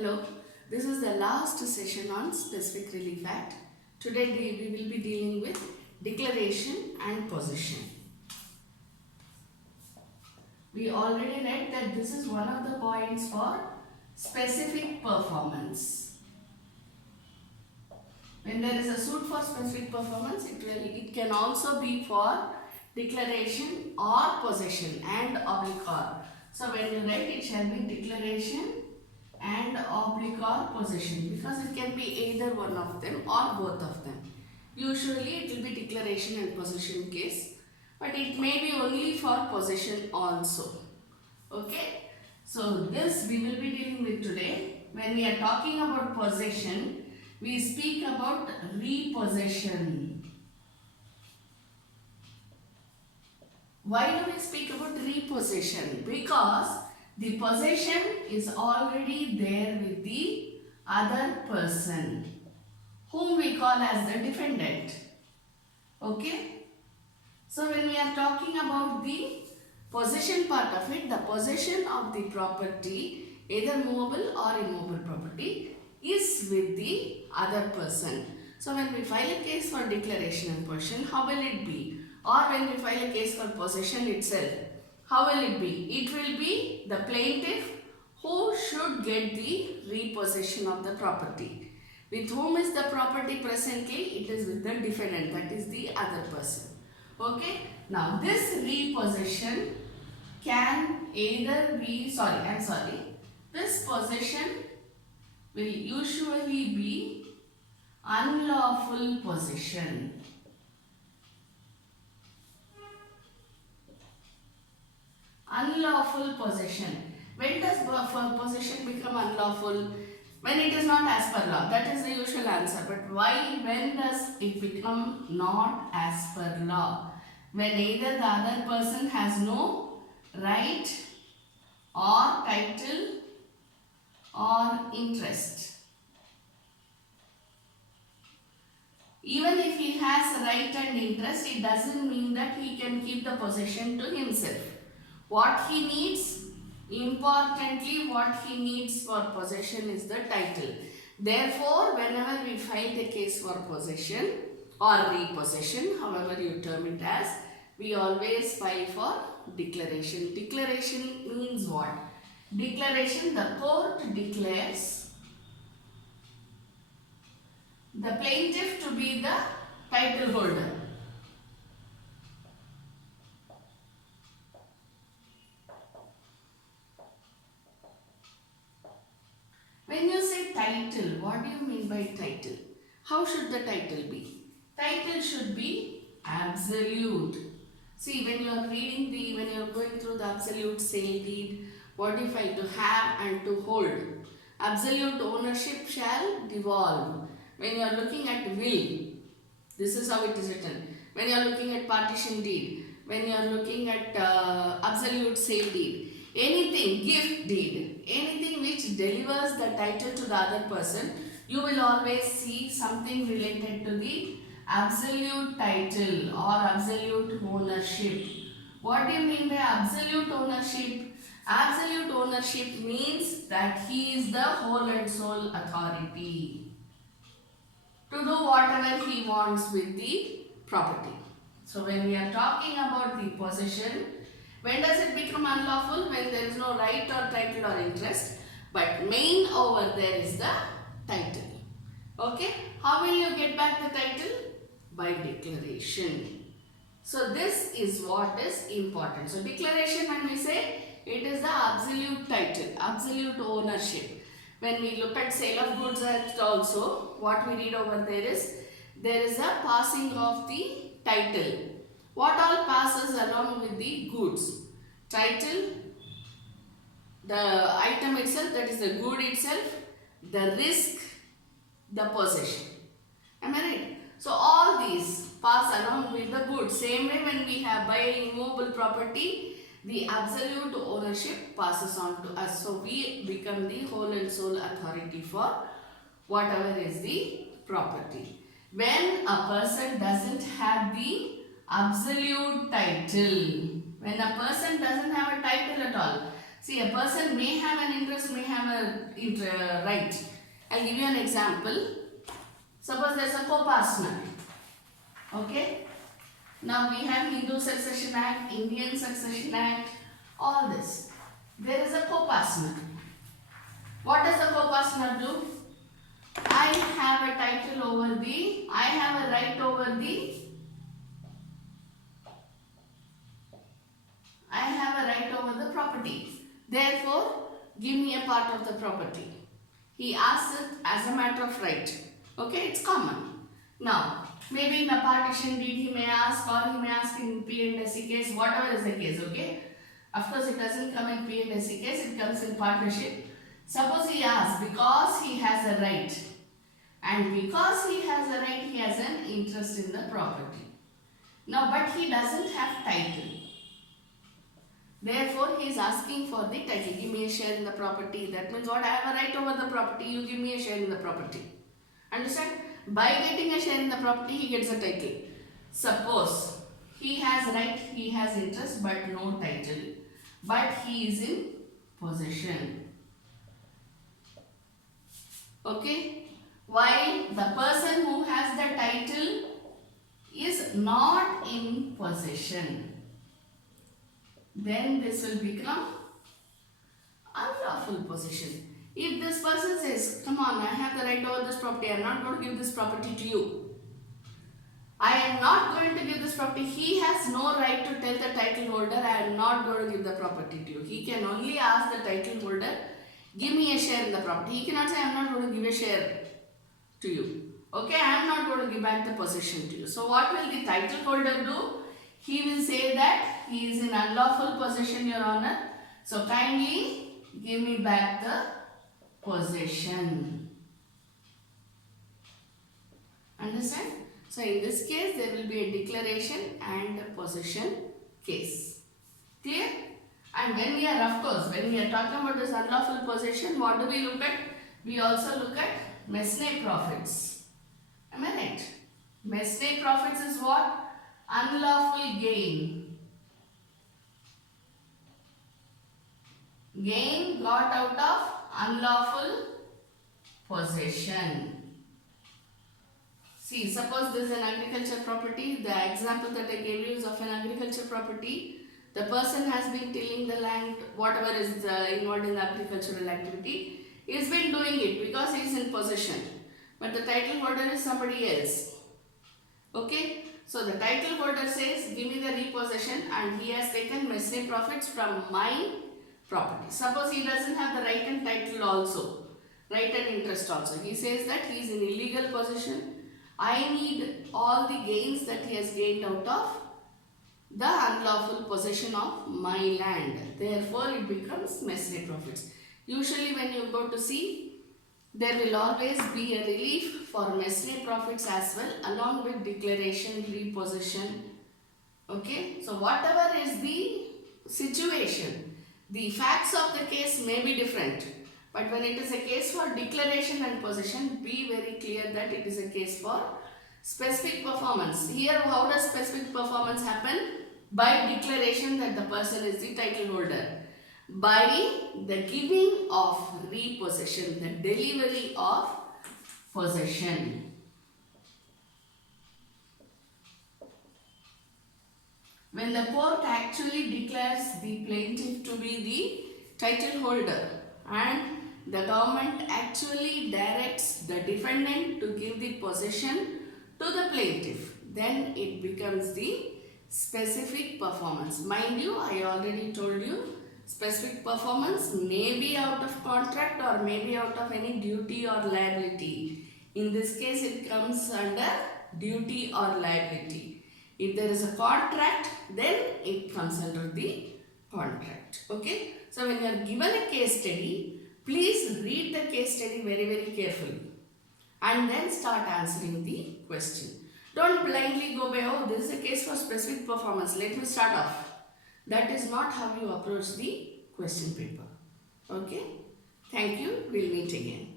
Hello, this is the last session on Specific Relief Act. Today we will be dealing with declaration and possession. We already read that this is one of the points for specific performance. When there is a suit for specific performance, it can also be for declaration or possession and oblique or. So when you write, it shall be declaration and oblique or possession, because it can be either one of them or both of them. Usually it will be declaration and possession case, but it may be only for possession also. Okay, so this we will be dealing with today. When we are talking about possession, we speak about repossession. Why do we speak about repossession? Because the possession is already there with the other person, whom we call as the defendant. Okay? So when we are talking about the possession part of it, the possession of the property, either movable or immovable property, is with the other person. So when we file a case for declaration and possession, how will it be? Or when we file a case for possession itself, how will it be? It will be the plaintiff who should get the repossession of the property. With whom is the property presently? It is with the defendant, that is the other person. Okay. Now this repossession can either be, this possession will usually be unlawful possession. Unlawful possession. When does possession become unlawful? When it is not as per law. That is the usual answer. But why? When does it become not as per law? When either the other person has no right or title or interest. Even if he has right and interest, it doesn't mean that he can keep the possession to himself. What he needs, importantly, what he needs for possession is the title. Therefore, whenever we file the case for possession or repossession, however you term it as, we always file for declaration. Declaration means what? Declaration, the court declares the plaintiff to be the title holder. When you say title, what do you mean by title? How should the title be? Title should be absolute. See, when you are reading when you are going through the absolute sale deed, what do you find? To have and to hold. Absolute ownership shall devolve. When you are looking at will, this is how it is written. When you are looking at partition deed, when you are looking at absolute sale deed, anything, gift deed, anything which delivers the title to the other person, you will always see something related to the absolute title or absolute ownership. What do you mean by absolute ownership? Absolute ownership means that he is the whole and sole authority to do whatever he wants with the property. So when we are talking about the possession, when does it become unlawful? When there is no right or title or interest. But main over there is the title. Okay. How will you get back the title? By declaration. So this is what is important. So declaration, when we say, it is the absolute title, absolute ownership. When we look at Sale of Goods Act also, what we read over there is a passing of the title. What all passes along with the goods? Title, the item itself, that is the good itself, the risk, the possession. Am I right? So all these pass along with the goods. Same way when we have buy immovable property, the absolute ownership passes on to us. So we become the whole and sole authority for whatever is the property. When a person doesn't have the absolute title, when a person doesn't have a title at all, see, a person may have an interest, may have right. I'll give you an example. Suppose there's a co-partner. Okay. Now we have Hindu Succession Act, Indian Succession Act, all this. There is a co-partner. What does the co-partner do? I have a title over the, I have a right over the, I have a right over the property. Therefore, give me a part of the property. He asks it as a matter of right. Okay, it's common. Now, maybe in a partition deed he may ask, or he may ask in P and SC case, whatever is the case, okay? Of course, it doesn't come in P and SC case, it comes in partnership. Suppose he asks, because he has a right, and because he has a right, he has an interest in the property. Now, but he doesn't have title. Therefore, he is asking for the title. Give me a share in the property. That means what? I have a right over the property. You give me a share in the property. Understand? By getting a share in the property, he gets a title. Suppose he has right, he has interest, but no title. But he is in possession. Okay? While the person who has the title is not in possession, then this will become unlawful possession. If this person says, come on, I have the right over this property, I am not going to give this property to you. I am not going to give this property. He has no right to tell the title holder, I am not going to give the property to you. He can only ask the title holder, give me a share in the property. He cannot say, I am not going to give a share to you. Okay, I am not going to give back the possession to you. So what will the title holder do? He will say that he is in unlawful possession, Your Honor. So kindly give me back the possession. Understand? So in this case, there will be a declaration and a possession case. Clear? And when we are, of course, when we are talking about this unlawful possession, what do we look at? We also look at mesne profits. Am I right? Mesne profits is what? Unlawful gain. Gain got out of unlawful possession. See, suppose this is an agriculture property. The example that I gave you is of an agriculture property. The person has been tilling the land, whatever is involved in the agricultural activity. He has been doing it because he is in possession. But the title holder is somebody else. Okay? So the title holder says, give me the repossession, and he has taken mesne profits from my property. Suppose he doesn't have the right and title also, right and interest also. He says that he is in illegal possession. I need all the gains that he has gained out of the unlawful possession of my land. Therefore, it becomes mesne profits. Usually when you go to see, there will always be a relief for mesne profits as well, along with declaration, repossession. Okay, so whatever is the situation, the facts of the case may be different, but when it is a case for declaration and possession, be very clear that it is a case for specific performance. Here, how does specific performance happen? By declaration that the person is the title holder. By the giving of repossession, the delivery of possession. When the court actually declares the plaintiff to be the title holder and the government actually directs the defendant to give the possession to the plaintiff, then it becomes the specific performance. Mind you, I already told you, specific performance may be out of contract or may be out of any duty or liability. In this case, it comes under duty or liability. If there is a contract, then it comes under the contract. Okay. So when you are given a case study, please read the case study very, very carefully and then start answering the question. Don't blindly go by, oh, this is a case for specific performance, let me start off. That is not how you approach the question paper. Okay. Thank you. We'll meet again.